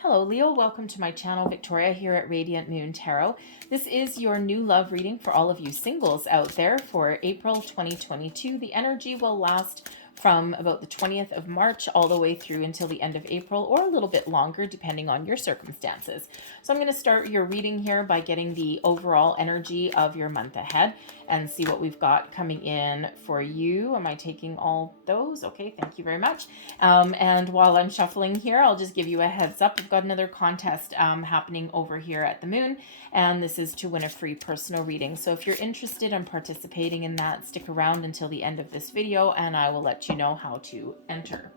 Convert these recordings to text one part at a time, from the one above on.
Hello, Leo. Welcome to my channel, Victoria, here at Radiant Moon Tarot. This is your new love reading for all of you singles out there for April 2022. The energy will last from about the 20th of March all the way through until the end of April, or a little bit longer depending on your circumstances. So I'm going to start your reading here by getting the overall energy of your month ahead and see what we've got coming in for you. Am I taking all those? Okay, thank you very much. And while I'm shuffling here, I'll just give you a heads up. We've got another contest happening over here at the Moon, and this is to win a free personal reading. So if you're interested in participating in that, stick around until the end of this video, and I will let you know how to enter.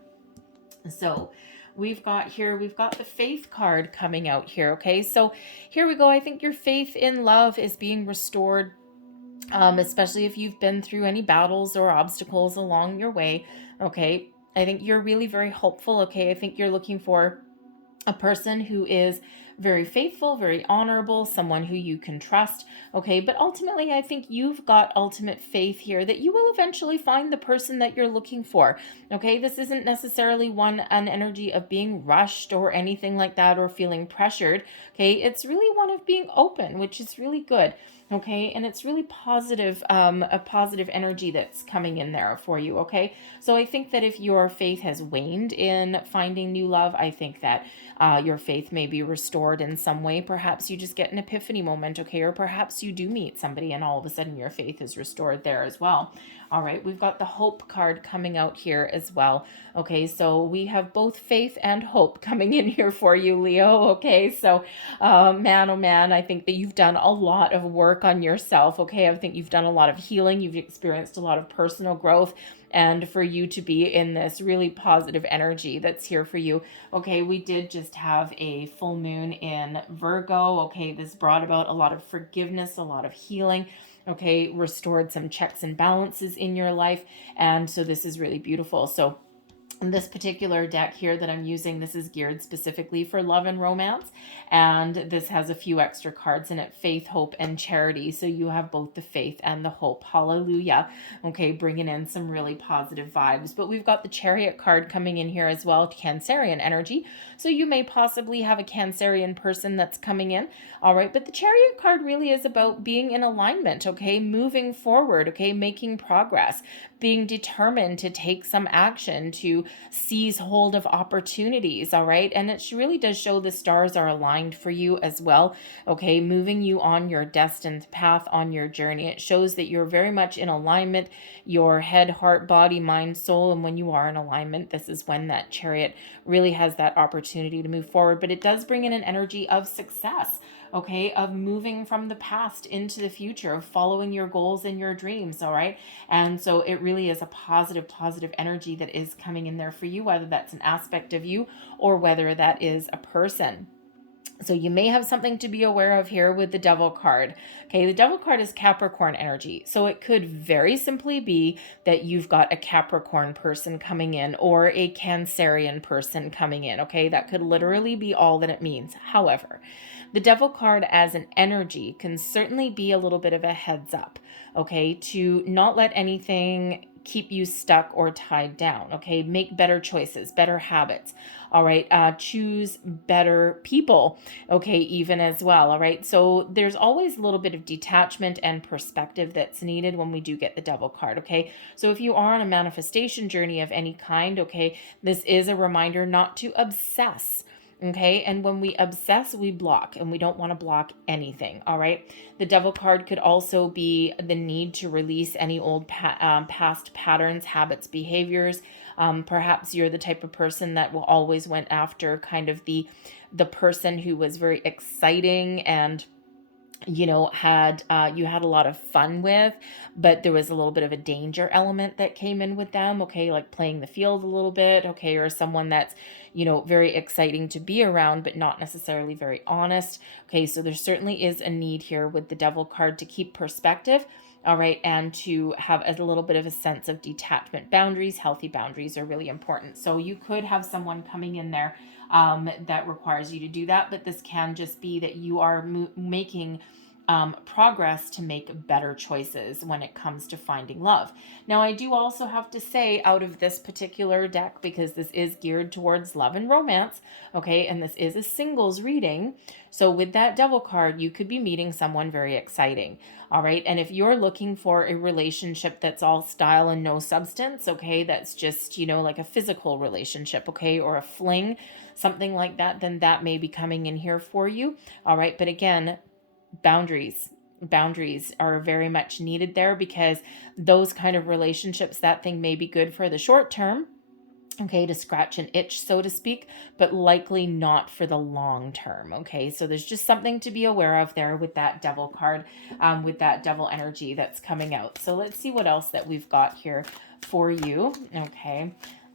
So we've got the faith card coming out here. Okay, so here we go. I think your faith in love is being restored, especially if you've been through any battles or obstacles along your way. Okay, I think you're really very hopeful. Okay, I think you're looking for a person who is very faithful, very honorable, someone who you can trust. Okay, but ultimately, I think you've got ultimate faith here that you will eventually find the person that you're looking for. Okay, this isn't necessarily an energy of being rushed or anything like that, or feeling pressured. Okay, it's really one of being open, which is really good. Okay, and it's really positive, a positive energy that's coming in there for you. Okay, so I think that if your faith has waned in finding new love, I think that your faith may be restored in some way. Perhaps you just get an epiphany moment, okay, or perhaps you do meet somebody and all of a sudden your faith is restored there as well. All right, we've got the hope card coming out here as well. Okay, so we have both faith and hope coming in here for you, Leo. Okay, so man, oh man, I think that you've done a lot of work on yourself. Okay, I think you've done a lot of healing. You've experienced a lot of personal growth, and for you to be in this really positive energy that's here for you. Okay, we did just have a full moon in Virgo. Okay, this brought about a lot of forgiveness, a lot of healing. Okay, restored some checks and balances in your life, and so this is really beautiful. So this particular deck here that I'm using, this is geared specifically for love and romance, and this has a few extra cards in it: faith, hope, and charity. So you have both the faith and the hope. Hallelujah. Okay, bringing in some really positive vibes. But we've got the chariot card coming in here as well, Cancerian energy. So you may possibly have a Cancerian person that's coming in. All right, but the chariot card really is about being in alignment, okay, moving forward, okay, making progress, being determined to take some action, to seize hold of opportunities. All right, and it really does show the stars are aligned for you as well. Okay, moving you on your destined path, on your journey. It shows that you're very much in alignment, your head, heart, body, mind, soul. And when you are in alignment, this is when that chariot really has that opportunity to move forward. But it does bring in an energy of success, okay, of moving from the past into the future, of following your goals and your dreams. All right, and so it really is a positive energy that is coming in there for you, whether that's an aspect of you or whether that is a person. So you may have something to be aware of here with the Devil card. Okay, the Devil card is Capricorn energy. So it could very simply be that you've got a Capricorn person coming in or a Cancerian person coming in. Okay, that could literally be all that it means. However, the Devil card as an energy can certainly be a little bit of a heads up, okay, to not let anything keep you stuck or tied down. Okay, make better choices, better habits. All right, choose better people. Okay, even as well. All right, so there's always a little bit of detachment and perspective that's needed when we do get the Devil card. Okay, so if you are on a manifestation journey of any kind, okay, this is a reminder not to obsess. Okay, and when we obsess, we block, and we don't want to block anything. All right, the Devil card could also be the need to release any old past patterns, habits, behaviors. Perhaps you're the type of person that will always went after kind of the person who was very exciting and had you had a lot of fun with, but there was a little bit of a danger element that came in with them. Okay, like playing the field a little bit. Okay, or someone that's very exciting to be around, but not necessarily very honest. Okay, so there certainly is a need here with the Devil card to keep perspective. All right, and to have a little bit of a sense of detachment. Boundaries, healthy boundaries are really important. So you could have someone coming in there that requires you to do that, but this can just be that you are making progress to make better choices when it comes to finding love. Now, I do also have to say, out of this particular deck, because this is geared towards love and romance, okay, and this is a singles reading, so with that Devil card, you could be meeting someone very exciting, all right? And if you're looking for a relationship that's all style and no substance, okay, that's just, like a physical relationship, okay, or a fling, something like that, then that may be coming in here for you, all right? But again, boundaries are very much needed there, because those kind of relationships, that thing may be good for the short term, okay, to scratch an itch, so to speak, but likely not for the long term, okay? So there's just something to be aware of there with that Devil card, with that Devil energy that's coming out. So let's see what else that we've got here for you, okay?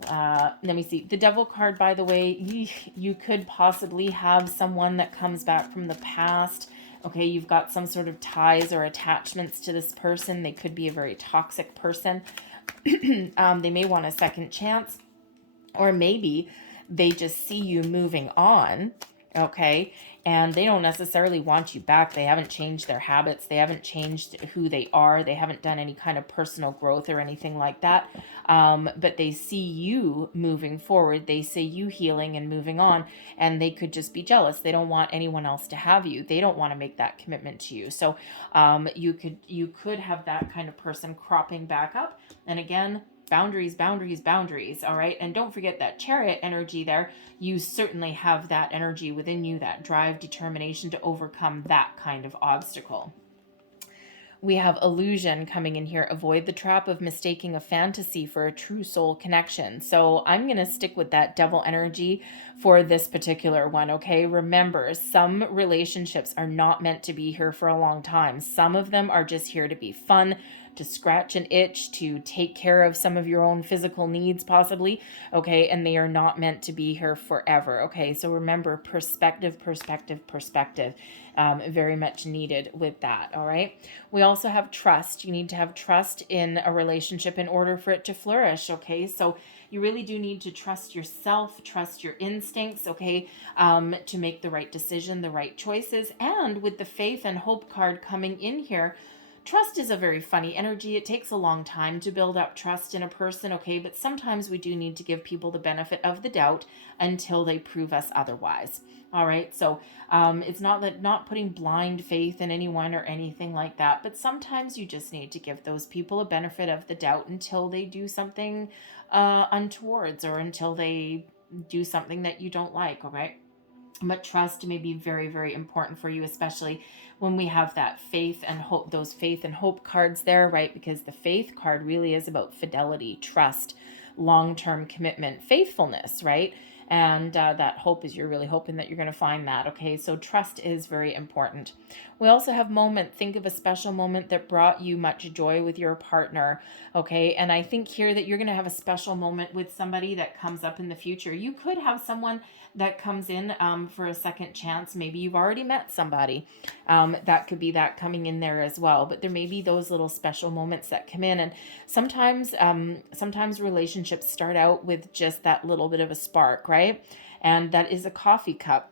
Let me see. The Devil card, by the way, you could possibly have someone that comes back from the past. Okay, you've got some sort of ties or attachments to this person. They could be a very toxic person. They may want a second chance, or maybe they just see you moving on, okay, and they don't necessarily want you back. They haven't changed their habits. They haven't changed who they are. They haven't done any kind of personal growth or anything like that. But they see you moving forward. They see you healing and moving on, and they could just be jealous. They don't want anyone else to have you. They don't want to make that commitment to you. So you could have that kind of person cropping back up. And again, boundaries, all right? And don't forget that Chariot energy there. You certainly have that energy within you, that drive, determination to overcome that kind of obstacle. We have Illusion coming in here. Avoid the trap of mistaking a fantasy for a true soul connection. So I'm going to stick with that Devil energy for this particular one, okay? Remember, some relationships are not meant to be here for a long time. Some of them are just here to be fun, to scratch an itch, to take care of some of your own physical needs possibly, okay? And they are not meant to be here forever, okay? So remember, perspective, very much needed with that, all right? We also have trust. You need to have trust in a relationship in order for it to flourish, okay? So you really do need to trust yourself, trust your instincts, okay, to make the right decision, the right choices. And with the Faith and Hope card coming in here, trust is a very funny energy. It takes a long time to build up trust in a person, okay? But sometimes we do need to give people the benefit of the doubt until they prove us otherwise. All right, so it's not putting blind faith in anyone or anything like that, but sometimes you just need to give those people a benefit of the doubt until they do something untowards, or until they do something that you don't like, all right? But trust may be very, very important for you, especially when we have that Faith and Hope, those Faith and Hope cards there, right? Because the Faith card really is about fidelity, trust, long-term commitment, faithfulness, right? And that hope is, you're really hoping that you're going to find that, okay? So trust is very important. We also have moment. Think of a special moment that brought you much joy with your partner, okay? And I think here that you're going to have a special moment with somebody that comes up in the future. You could have someone that comes in for a second chance. Maybe you've already met somebody. That could be that coming in there as well. But there may be those little special moments that come in. And sometimes relationships start out with just that little bit of a spark, right? And that is a coffee cup.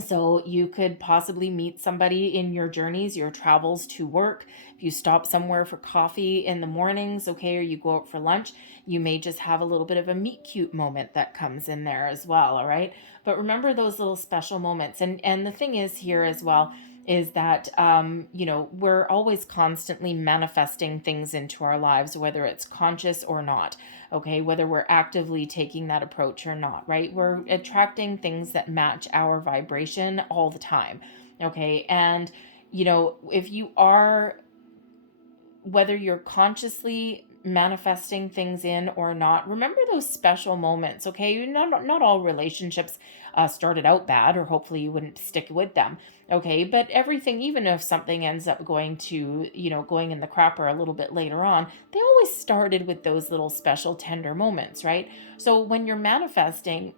So you could possibly meet somebody in your journeys, your travels to work. If you stop somewhere for coffee in the mornings, okay, or you go out for lunch, you may just have a little bit of a meet cute moment that comes in there as well, all right? But remember those little special moments. And the thing is here as well is that, we're always constantly manifesting things into our lives, whether it's conscious or not, okay, whether we're actively taking that approach or not, right? We're attracting things that match our vibration all the time, okay? And, if you are, whether you're consciously manifesting things in or not, remember those special moments, okay? Not all relationships started out bad, or hopefully you wouldn't stick with them, okay? But everything, even if something ends up going in the crapper a little bit later on, they always started with those little special tender moments, right? So when you're manifesting,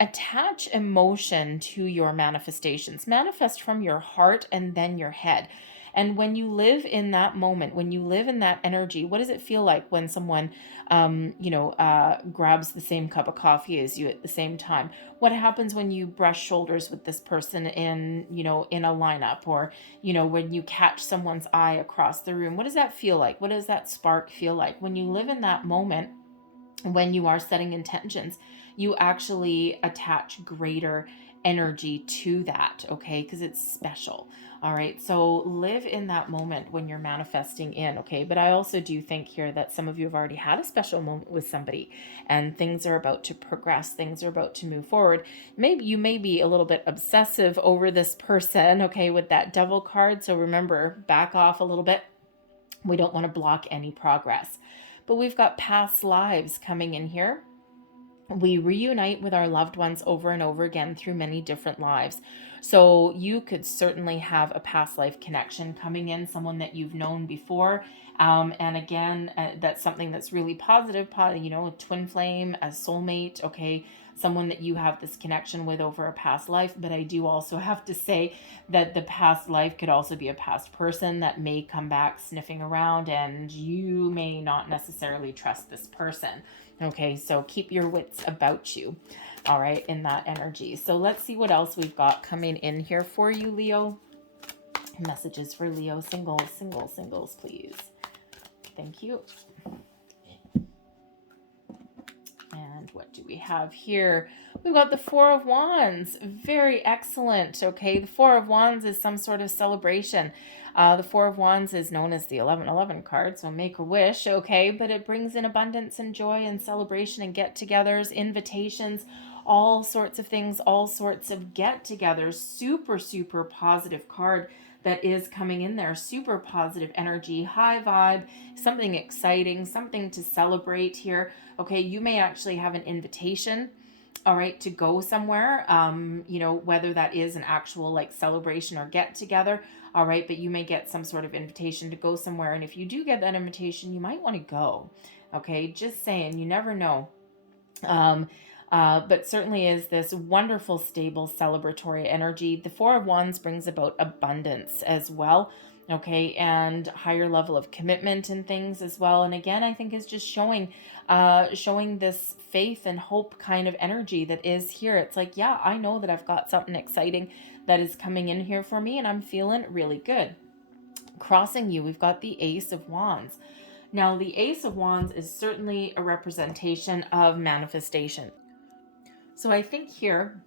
attach emotion to your manifestations. Manifest from your heart and then your head. And when you live in that moment, when you live in that energy, what does it feel like when someone, grabs the same cup of coffee as you at the same time? What happens when you brush shoulders with this person in a lineup, or, when you catch someone's eye across the room? What does that feel like? What does that spark feel like? When you live in that moment, when you are setting intentions, you actually attach greater energy to that, okay? Because it's special. All right. So live in that moment when you're manifesting in, okay? But I also do think here that some of you have already had a special moment with somebody and things are about to progress, things are about to move forward. Maybe you may be a little bit obsessive over this person, okay, with that devil card. So remember, back off a little bit. We don't want to block any progress. But we've got past lives coming in here. We reunite with our loved ones over and over again through many different lives. So you could certainly have a past life connection coming in, someone that you've known before. And again, that's something that's really positive, a twin flame, a soulmate, okay, someone that you have this connection with over a past life. But I do also have to say that the past life could also be a past person that may come back sniffing around, and you may not necessarily trust this person. Okay, so keep your wits about you, all right, in that energy. So let's see what else we've got coming in here for you, Leo. Messages for Leo singles, please. Thank you. And what do we have here? We've got the Four of Wands. Very excellent. Okay, the Four of Wands is some sort of celebration. The Four of Wands is known as the 1111 card, so make a wish, okay? But it brings in abundance and joy and celebration and get-togethers, invitations, all sorts of things, all sorts of get-togethers. Super, super positive card that is coming in there. Super positive energy, high vibe, something exciting, something to celebrate here. Okay, you may actually have an invitation, all right, to go somewhere, whether that is an actual like celebration or get together, all right, but you may get some sort of invitation to go somewhere. And if you do get that invitation, you might want to go, okay, just saying, you never know. But certainly is this wonderful, stable, celebratory energy. The Four of Wands brings about abundance as well, okay, and higher level of commitment and things as well. And again, I think is just showing this faith and hope kind of energy that is here. It's like, yeah, I know that I've got something exciting that is coming in here for me, and I'm feeling really good. Crossing you, we've got the Ace of Wands. Now, the Ace of Wands is certainly a representation of manifestation. So I think here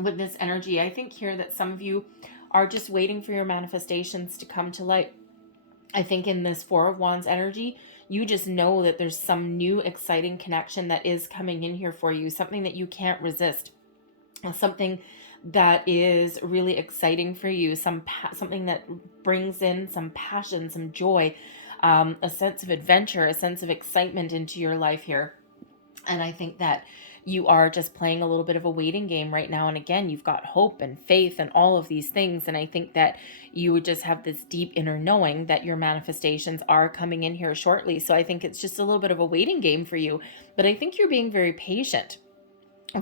with this energy, I think here that some of you are just waiting for your manifestations to come to light. I think in this Four of Wands energy, you just know that there's some new exciting connection that is coming in here for you, something that you can't resist, something that is really exciting for you, something that brings in some passion, some joy, a sense of adventure, a sense of excitement into your life here. And I think that you are just playing a little bit of a waiting game right now. And again, you've got hope and faith and all of these things. And I think that you would just have this deep inner knowing that your manifestations are coming in here shortly. So I think it's just a little bit of a waiting game for you. But I think you're being very patient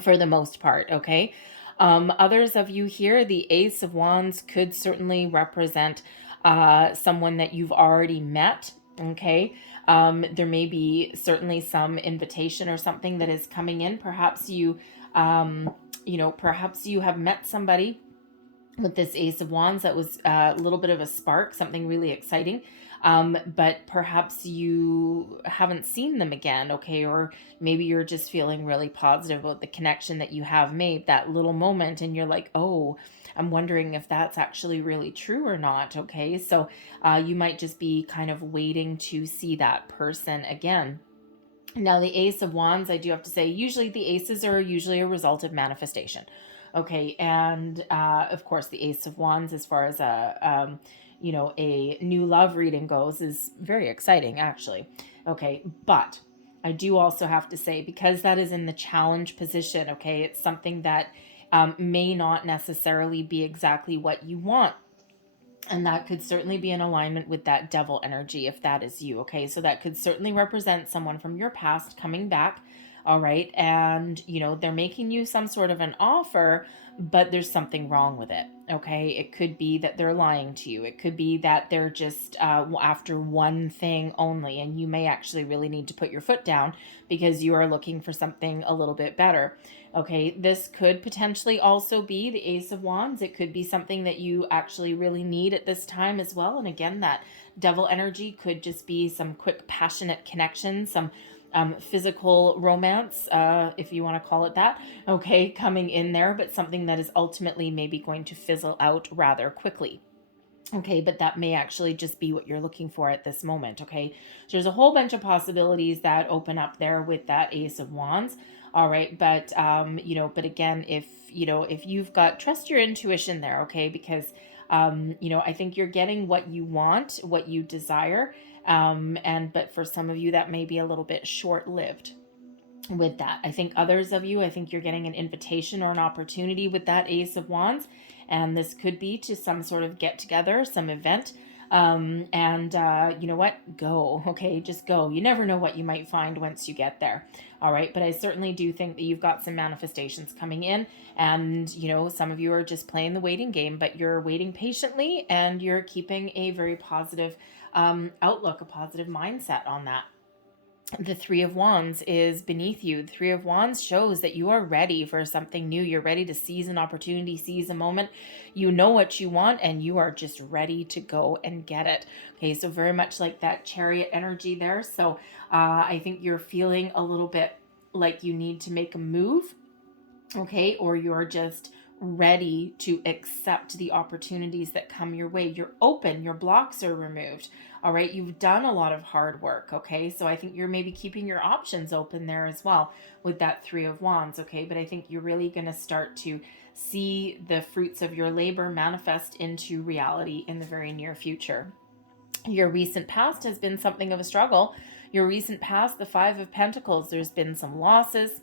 for the most part, okay? Others of you here, the Ace of Wands could certainly represent someone that you've already met, okay? There may be certainly some invitation or something that is coming in. Perhaps perhaps you have met somebody with this Ace of Wands that was a little bit of a spark, something really exciting. But perhaps you haven't seen them again, okay? Or maybe you're just feeling really positive about the connection that you have made, that little moment, and you're like, oh, I'm wondering if that's actually really true or not, okay? So you might just be kind of waiting to see that person again. Now, the Ace of Wands, I do have to say, usually the aces are usually a result of manifestation. Okay, and of course, the Ace of Wands, as far as a new love reading goes, is very exciting, actually. Okay, but I do also have to say, because that is in the challenge position, okay, it's something that may not necessarily be exactly what you want. And that could certainly be in alignment with that devil energy if that is you, okay? So that could certainly represent someone from your past coming back, All right. And, they're making you some sort of an offer, but there's something wrong with it. Okay. It could be that they're lying to you. It could be that they're just after one thing only, and you may actually really need to put your foot down because you are looking for something a little bit better. Okay. This could potentially also be the Ace of Wands. It could be something that you actually really need at this time as well. And again, that devil energy could just be some quick, passionate connection, some physical romance, if you want to call it that, okay, coming in there, but something that is ultimately maybe going to fizzle out rather quickly. Okay, but that may actually just be what you're looking for at this moment. Okay, so there's a whole bunch of possibilities that open up there with that Ace of Wands. All right, but but again, if you've got, trust your intuition there, okay, because I think you're getting what you want, what you desire, but for some of you that may be a little bit short-lived with that. I think others of you, I think you're getting an invitation or an opportunity with that Ace of Wands, and this could be to some sort of get together, some event. You know what? Go. Okay, just go. You never know what you might find once you get there. All right, but I certainly do think that you've got some manifestations coming in, and some of you are just playing the waiting game, but you're waiting patiently and you're keeping a very positive outlook, a positive mindset on that. The Three of Wands is beneath you. The Three of Wands shows that you are ready for something new. You're ready to seize an opportunity, seize a moment. You know what you want and you are just ready to go and get it. Okay, so very much like that Chariot energy there. So I think you're feeling a little bit like you need to make a move, okay, or you're just ready to accept the opportunities that come your way. You're open, your blocks are removed. All right, you've done a lot of hard work, okay? So I think you're maybe keeping your options open there as well with that Three of Wands, okay? But I think you're really going to start to see the fruits of your labor manifest into reality in the very near future. Your recent past has been something of a struggle. Your recent past, the Five of Pentacles, there's been some losses.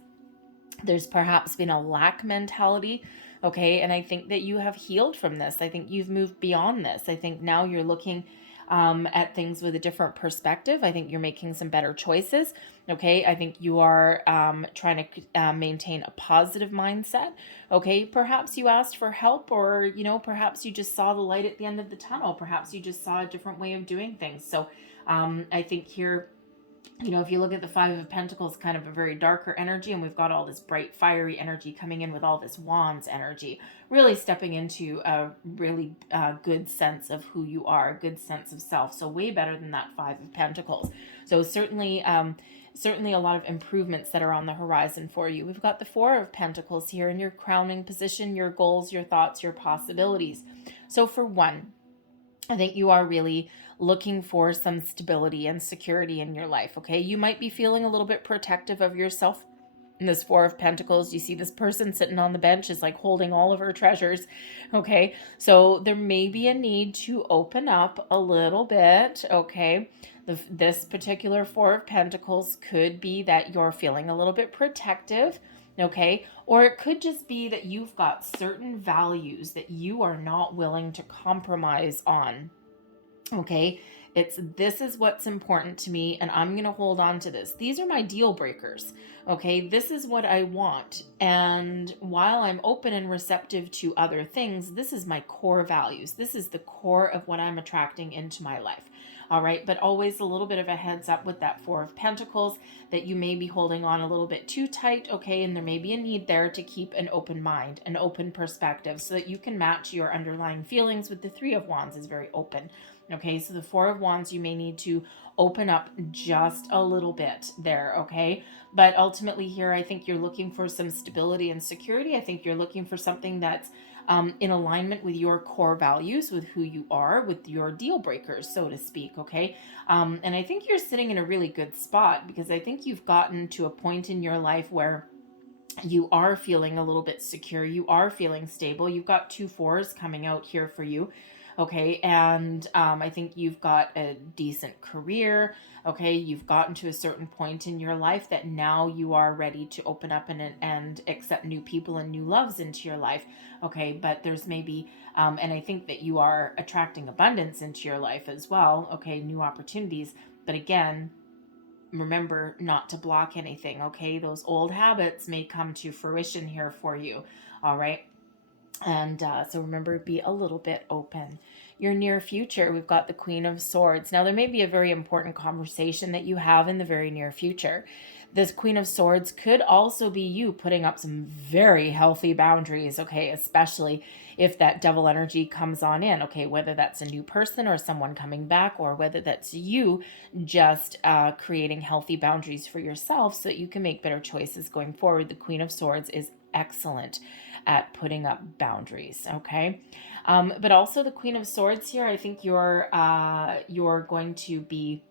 There's perhaps been a lack mentality. Okay. And I think that you have healed from this. I think you've moved beyond this. I think now you're looking at things with a different perspective. I think you're making some better choices. Okay. I think you are trying to maintain a positive mindset. Okay. Perhaps you asked for help, or, perhaps you just saw the light at the end of the tunnel. Perhaps you just saw a different way of doing things. So I think here, if you look at the Five of Pentacles, kind of a very darker energy, and we've got all this bright, fiery energy coming in with all this Wands energy, really stepping into a really good sense of who you are, a good sense of self. So way better than that Five of Pentacles. So certainly a lot of improvements that are on the horizon for you. We've got the Four of Pentacles here in your crowning position, your goals, your thoughts, your possibilities. So for one, I think you are really looking for some stability and security in your life, okay? You might be feeling a little bit protective of yourself. In this Four of Pentacles, you see this person sitting on the bench is like holding all of her treasures, okay? So there may be a need to open up a little bit, okay? This particular Four of Pentacles could be that you're feeling a little bit protective, okay? Or it could just be that you've got certain values that you are not willing to compromise on. Okay, this is what's important to me, and I'm going to hold on to this. These are my deal breakers. Okay, this is what I want. And while I'm open and receptive to other things, this is my core values. This is the core of what I'm attracting into my life. All right, but always a little bit of a heads up with that Four of Pentacles that you may be holding on a little bit too tight, okay? And there may be a need there to keep an open mind, an open perspective, so that you can match your underlying feelings with the Three of Wands is very open. Okay, so the Four of Wands, you may need to open up just a little bit there, okay? But ultimately here, I think you're looking for some stability and security. I think you're looking for something that's in alignment with your core values, with who you are, with your deal breakers, so to speak, okay? And I think you're sitting in a really good spot, because I think you've gotten to a point in your life where you are feeling a little bit secure. You are feeling stable. You've got two fours coming out here for you. Okay, and I think you've got a decent career. Okay, you've gotten to a certain point in your life that now you are ready to open up and accept new people and new loves into your life. Okay, but there's maybe, and I think that you are attracting abundance into your life as well. Okay, new opportunities. But again, remember not to block anything, okay? Those old habits may come to fruition here for you, all right? And so remember, be a little bit open. Your near future, we've got the Queen of Swords. Now, there may be a very important conversation that you have in the very near future. This Queen of Swords could also be you putting up some very healthy boundaries, okay? Especially if that devil energy comes on in, okay? Whether that's a new person or someone coming back, or whether that's you just creating healthy boundaries for yourself so that you can make better choices going forward. The Queen of Swords is excellent at putting up boundaries, okay? But also the Queen of Swords here, I think you're going to be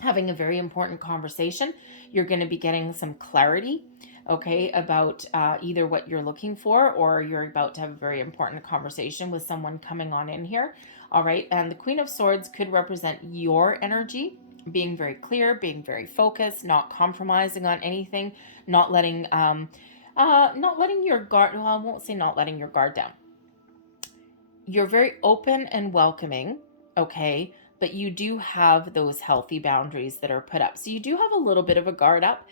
having a very important conversation. You're going to be getting some clarity, okay, about either what you're looking for, or you're about to have a very important conversation with someone coming on in here, all right? And the Queen of Swords could represent your energy, being very clear, being very focused, not compromising on anything, not letting your guard, well, I won't say not letting your guard down. You're very open and welcoming, okay? But you do have those healthy boundaries that are put up. So you do have a little bit of a guard up,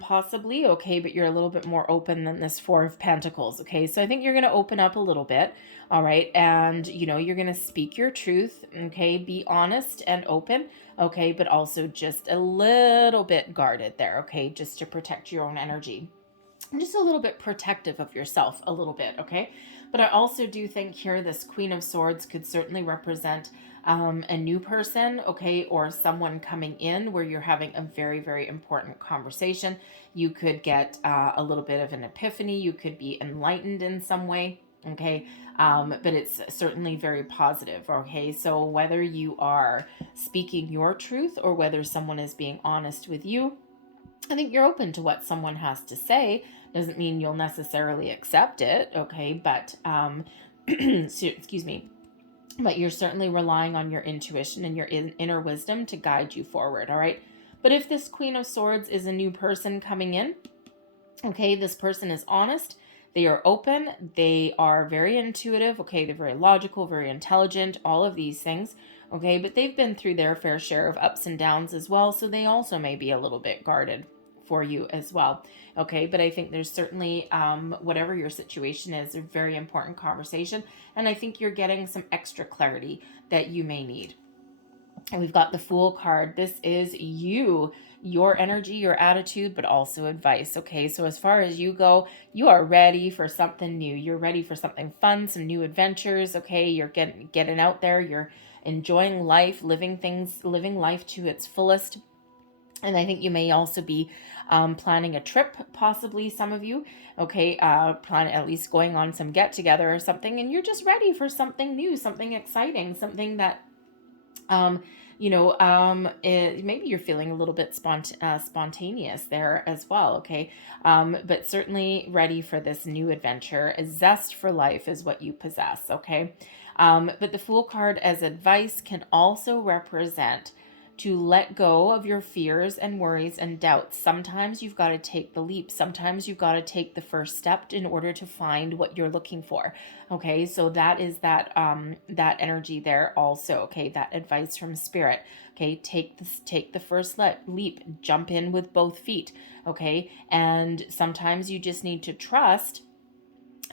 possibly, okay? But you're a little bit more open than this Four of Pentacles, okay? So I think you're going to open up a little bit, all right? And, you're going to speak your truth, okay? Be honest and open, okay? But also just a little bit guarded there, okay? Just to protect your own energy. Just a little bit protective of yourself, a little bit, okay? But I also do think here this Queen of Swords could certainly represent a new person, okay, or someone coming in where you're having a very, very important conversation. You could get a little bit of an epiphany. You could be enlightened in some way, okay? But it's certainly very positive, okay? So whether you are speaking your truth or whether someone is being honest with you, I think you're open to what someone has to say. Doesn't mean you'll necessarily accept it, okay? But, excuse me. But you're certainly relying on your intuition and your inner wisdom to guide you forward, all right? But if this Queen of Swords is a new person coming in, okay, this person is honest. They are open. They are very intuitive, okay? They're very logical, very intelligent, all of these things, okay? But they've been through their fair share of ups and downs as well, so they also may be a little bit guarded for you as well, okay? But I think there's certainly, whatever your situation is, a very important conversation, and I think you're getting some extra clarity that you may need. And we've got the Fool card. This is you, your energy, your attitude, but also advice, okay? So as far as you go, you are ready for something new. You're ready for something fun, some new adventures, okay? You're getting out there. You're enjoying life, living life to its fullest. And I think you may also be planning a trip, possibly some of you, okay, plan at least going on some get-together or something, and you're just ready for something new, something exciting, something that, maybe you're feeling a little bit spontaneous there as well, okay, but certainly ready for this new adventure. A zest for life is what you possess, okay, but the Fool card as advice can also represent to let go of your fears and worries and doubts. Sometimes you've got to take the leap. Sometimes you've got to take the first step in order to find what you're looking for. Okay, so that is that energy there also. Okay, that advice from Spirit. Okay, take the first leap. Jump in with both feet. Okay, and sometimes you just need to trust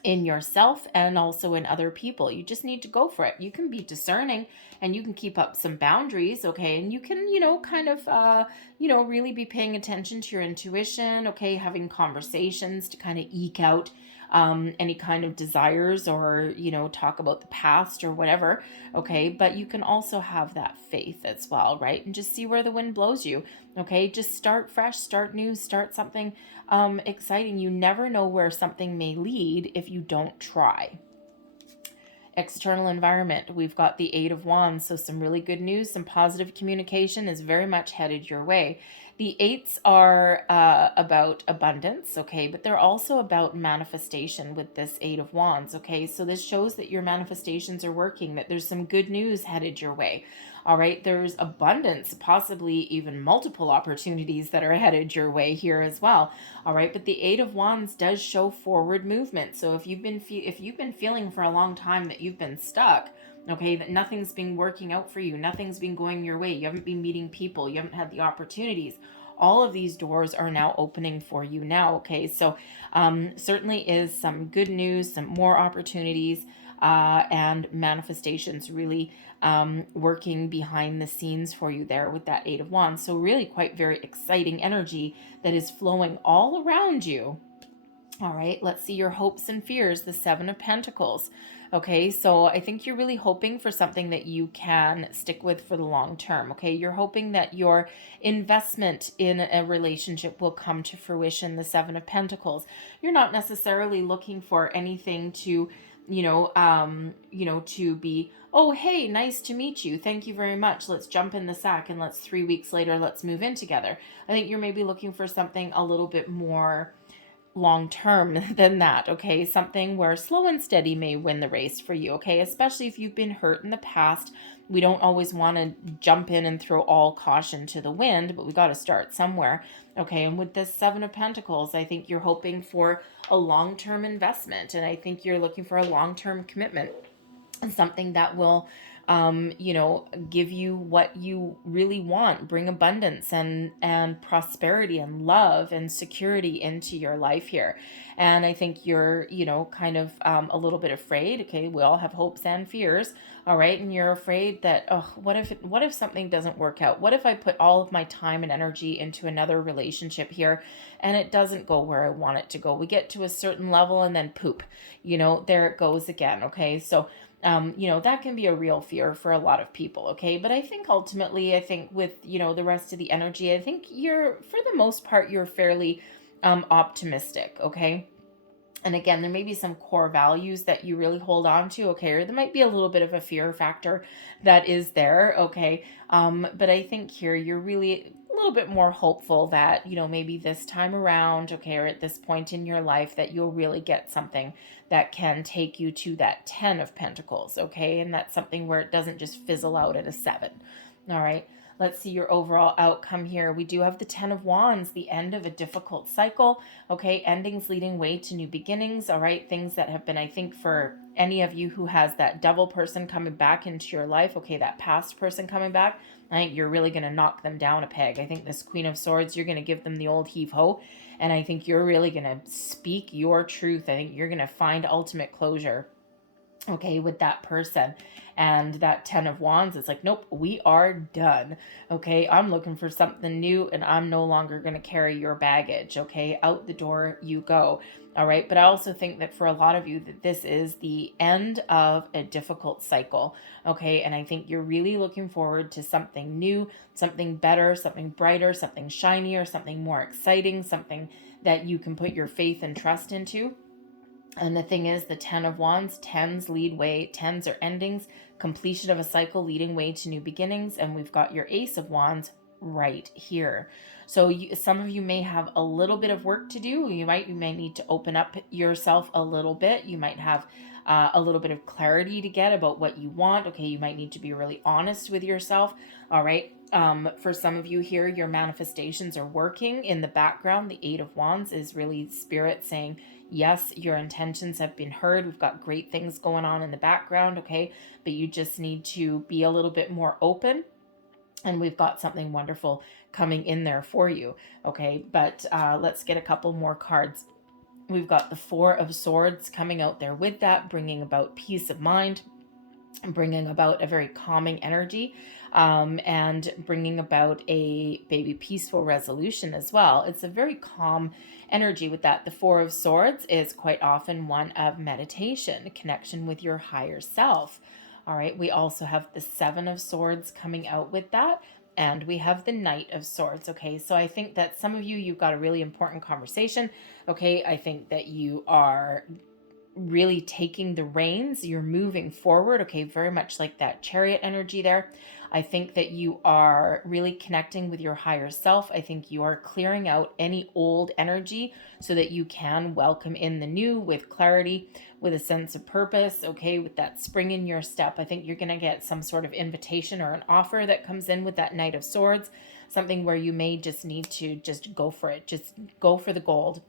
in yourself and also in other people. You just need to go for it. You can be discerning and you can keep up some boundaries, okay? And you can, really be paying attention to your intuition, okay? Having conversations to kind of eke out any kind of desires or, talk about the past or whatever, okay? But you can also have that faith as well, right? And just see where the wind blows you, okay? Just start fresh, start new, start something exciting. You never know where something may lead if you don't try. External environment, we've got the Eight of Wands, so some really good news, some positive communication is very much headed your way. The eights are about abundance, okay, but they're also about manifestation with this Eight of Wands, okay, so this shows that your manifestations are working, that there's some good news headed your way. All right, there's abundance, possibly even multiple opportunities that are headed your way here as well. All right, but the Eight of Wands does show forward movement. So if you've been feeling for a long time that you've been stuck, okay, that nothing's been working out for you, nothing's been going your way, you haven't been meeting people, you haven't had the opportunities, all of these doors are now opening for you now. Okay, so certainly is some good news, some more opportunities, and manifestations really working behind the scenes for you there with that Eight of Wands. So really quite very exciting energy that is flowing all around you. All right, let's see your hopes and fears, the Seven of Pentacles. Okay, so I think you're really hoping for something that you can stick with for the long term. Okay, you're hoping that your investment in a relationship will come to fruition, the Seven of Pentacles. You're not necessarily looking for anything to, to be, oh, hey, nice to meet you. Thank you very much. Let's jump in the sack and 3 weeks later, let's move in together. I think you're maybe looking for something a little bit more long term than that. Okay, something where slow and steady may win the race for you. Okay, especially if you've been hurt in the past. We don't always want to jump in and throw all caution to the wind, but we got to start somewhere. Okay, and with this Seven of Pentacles, I think you're hoping for a long-term investment, and I think you're looking for a long-term commitment and something that will give you what you really want, bring abundance and prosperity and love and security into your life here. And I think you're, kind of a little bit afraid. Okay, we all have hopes and fears. All right, and you're afraid that, oh, what if something doesn't work out? What if I put all of my time and energy into another relationship here and it doesn't go where I want it to go? We get to a certain level and then poop, there it goes again. Okay, so that can be a real fear for a lot of people. Okay. But I think ultimately, with, the rest of the energy, I think for the most part, you're fairly optimistic. Okay. And again, there may be some core values that you really hold on to. Okay. Or there might be a little bit of a fear factor that is there. Okay. But I think here you're really a little bit more hopeful that, maybe this time around, okay, or at this point in your life, that you'll really get something that can take you to that 10 of Pentacles, okay? And that's something where it doesn't just fizzle out at a 7, all right? Let's see your overall outcome here. We do have the 10 of Wands, the end of a difficult cycle, okay? Endings leading way to new beginnings, all right? Things that have been, I think, for any of you who has that devil person coming back into your life, okay, that past person coming back, I think you're really going to knock them down a peg. I think this Queen of Swords, you're going to give them the old heave-ho, and I think you're really going to speak your truth. I think you're going to find ultimate closure, okay, with that person. And that 10 of Wands, it's like, nope, we are done. Okay, I'm looking for something new and I'm no longer going to carry your baggage. Okay, out the door you go. All right, but I also think that for a lot of you that this is the end of a difficult cycle. Okay, and I think you're really looking forward to something new, something better, something brighter, something shinier, something more exciting, something that you can put your faith and trust into. And the thing is, the 10 of Wands, 10s lead way. 10s are endings, completion of a cycle leading way to new beginnings. And we've got your Ace of Wands right here. So some of you may have a little bit of work to do. You may need to open up yourself a little bit. You might have a little bit of clarity to get about what you want. Okay, you might need to be really honest with yourself. All right. For some of you here, your manifestations are working in the background. The 8 of Wands is really spirit saying, yes, your intentions have been heard. We've got great things going on in the background, okay? But you just need to be a little bit more open, and we've got something wonderful coming in there for you, okay? But let's get a couple more cards. We've got the 4 of Swords coming out there with that, bringing about peace of mind, bringing about a very calming energy, and bringing about a maybe peaceful resolution as well. It's a very calm energy with that. The 4 of Swords is quite often one of meditation, connection with your higher self. All right, we also have the 7 of Swords coming out with that, and we have the Knight of Swords. Okay, so I think that some of you've got a really important conversation. Okay, I think that you are really taking the reins, you're moving forward, okay, very much like that Chariot energy there. I think that you are really connecting with your higher self. I think you are clearing out any old energy so that you can welcome in the new with clarity, with a sense of purpose, okay, with that spring in your step. I think you're going to get some sort of invitation or an offer that comes in with that Knight of Swords, something where you may just need to just go for it, just go for the gold.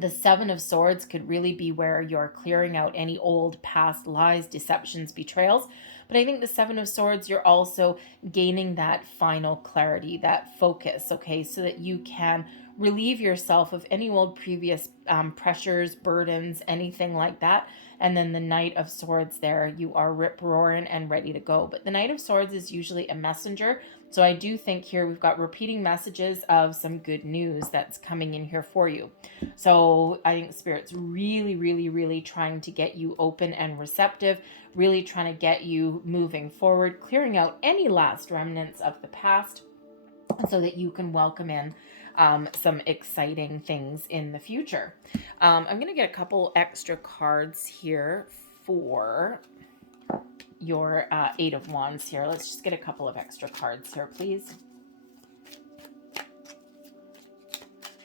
The Seven of Swords could really be where you're clearing out any old past lies, deceptions, betrayals. But I think the Seven of Swords, you're also gaining that final clarity, that focus, okay, so that you can relieve yourself of any old previous pressures, burdens, anything like that. And then the Knight of Swords there, you are rip-roaring and ready to go. But the Knight of Swords is usually a messenger. So I do think here we've got repeating messages of some good news that's coming in here for you. So I think Spirit's really, really, really trying to get you open and receptive, really trying to get you moving forward, clearing out any last remnants of the past so that you can welcome in some exciting things in the future. I'm going to get a couple extra cards here for your Eight of Wands here. Let's just get a couple of extra cards here, please.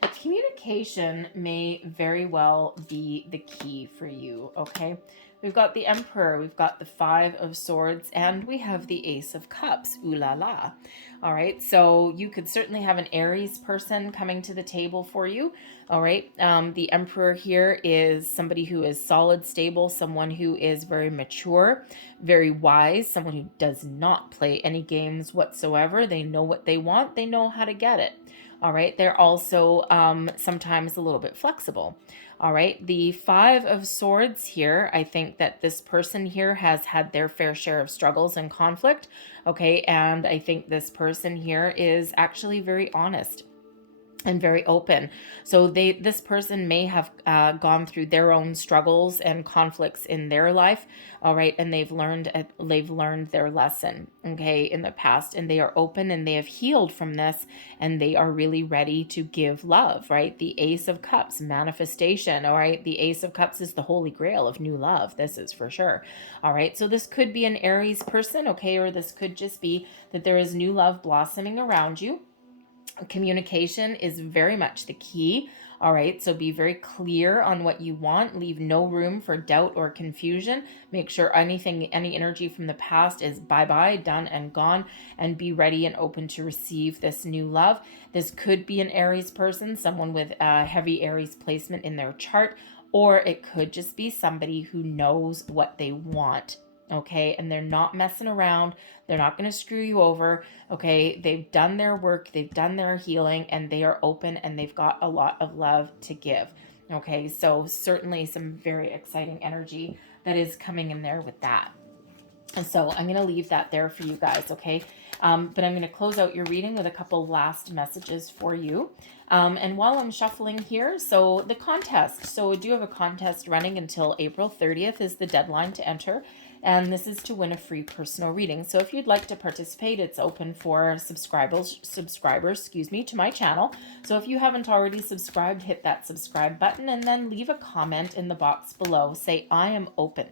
Communication may very well be the key for you, okay? We've got the Emperor, we've got the Five of Swords, and we have the Ace of Cups. Ooh la la. All right, so you could certainly have an Aries person coming to the table for you. All right, the Emperor here is somebody who is solid, stable, someone who is very mature, very wise, someone who does not play any games whatsoever. They know what they want, they know how to get it. All right, they're also sometimes a little bit flexible. All right, the Five of Swords here, I think that this person here has had their fair share of struggles and conflict. Okay, and I think this person here is actually very honest and very open. So this person may have gone through their own struggles and conflicts in their life, all right, and they've learned their lesson, okay, in the past, and they are open and they have healed from this, and they are really ready to give love, right? The Ace of Cups, manifestation, all right? The Ace of Cups is the holy grail of new love. This is for sure. All right, so this could be an Aries person, okay, or this could just be that there is new love blossoming around you. Communication is very much the key. All right, so be very clear on what you want. Leave no room for doubt or confusion. Make sure any energy from the past is bye-bye, done and gone, and be ready and open to receive this new love. This could be an Aries person, someone with a heavy Aries placement in their chart, or it could just be somebody who knows what they want. Okay, and they're not messing around. They're not going to screw you over. Okay, they've done their work, they've done their healing, and they are open and they've got a lot of love to give. Okay, so certainly some very exciting energy that is coming in there with that. And so I'm going to leave that there for you guys, okay? But I'm going to close out your reading with a couple last messages for you. And while I'm shuffling here, so the contest. So we do have a contest running until April 30th is the deadline to enter. And this is to win a free personal reading. So if you'd like to participate, it's open for subscribers, to my channel. So if you haven't already subscribed, hit that subscribe button and then leave a comment in the box below. Say, I am open.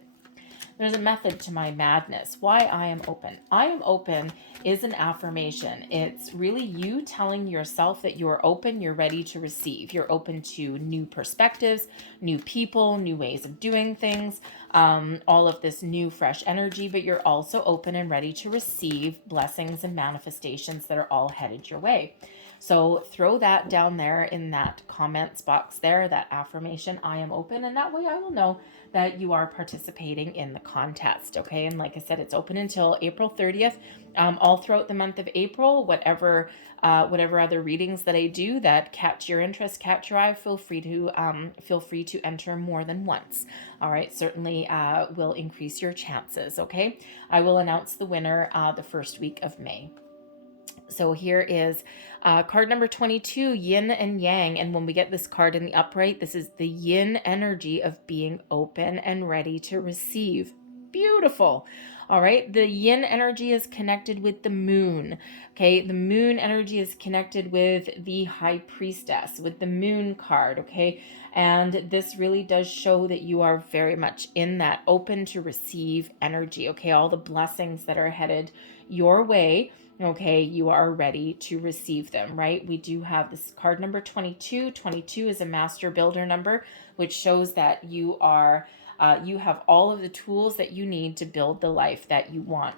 There's a method to my madness. Why I am open. I am open is an affirmation. It's really you telling yourself that you're open, you're ready to receive. You're open to new perspectives, new people, new ways of doing things, all of this new fresh energy, but you're also open and ready to receive blessings and manifestations that are all headed your way. So throw that down there in that comments box there, that affirmation, I am open, and that way I will know that you are participating in the contest, okay? And like I said, it's open until April 30th, all throughout the month of April. Whatever other readings that I do that catch your interest, catch your eye, feel free to enter more than once. All right, certainly will increase your chances, okay? I will announce the winner the first week of May. So here is card number 22, Yin and Yang. And when we get this card in the upright, this is the Yin energy of being open and ready to receive. Beautiful. All right. The Yin energy is connected with the moon. Okay. The moon energy is connected with the High Priestess, with the moon card. Okay. And this really does show that you are very much in that open to receive energy. Okay. All the blessings that are headed your way. Okay, you are ready to receive them, right? We do have this card number 22. 22 is a master builder number, which shows that you have all of the tools that you need to build the life that you want.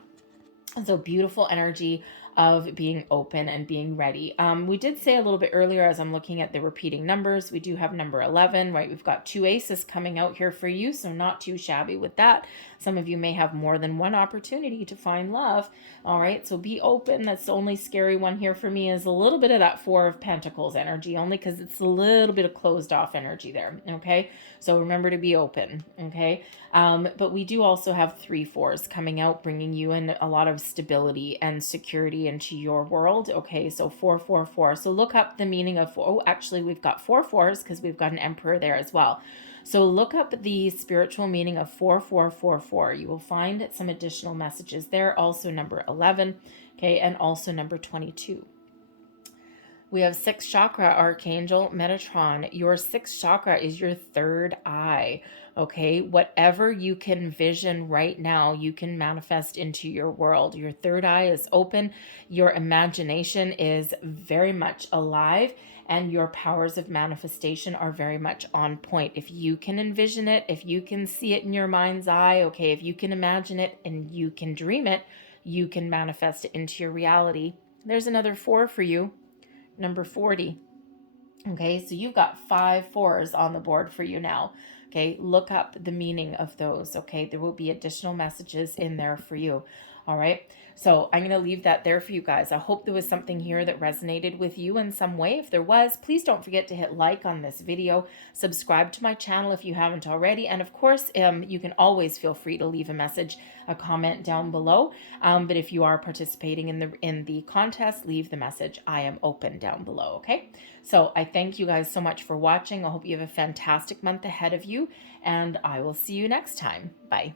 And so beautiful energy of being open and being ready. We did say a little bit earlier, as I'm looking at the repeating numbers, we do have number 11, right? We've got 2 aces coming out here for you, so not too shabby with that. Some of you may have more than one opportunity to find love. All right, so be open. That's the only scary one here for me, is a little bit of that 4 of Pentacles energy, only because it's a little bit of closed off energy there. Okay, so remember to be open. Okay, but we do also have 3 4s coming out, bringing you in a lot of stability and security into your world. Okay, so 4 4 4. So look up the meaning of 4. Oh, actually, we've got 4 4s because we've got an Emperor there as well. So look up the spiritual meaning of 4444. You will find some additional messages there. Also number 11, okay, and also number 22. We have 6th chakra, Archangel Metatron. Your 6th chakra is your third eye. Okay, whatever you can vision right now, you can manifest into your world. Your third eye is open. Your imagination is very much alive, and your powers of manifestation are very much on point. If you can envision it, if you can see it in your mind's eye, okay, if you can imagine it and you can dream it, you can manifest it into your reality. There's another 4 for you, number 40. Okay, so you've got 5 4s on the board for you now. Okay, look up the meaning of those. Okay, there will be additional messages in there for you. All right, so I'm going to leave that there for you guys. I hope there was something here that resonated with you in some way. If there was, please don't forget to hit like on this video, subscribe to my channel if you haven't already, and of course, you can always feel free to leave a message, a comment down below. But if you are participating in the contest, leave the message "I am open" down below. Okay, so I thank you guys so much for watching. I hope you have a fantastic month ahead of you, and I will see you next time. Bye.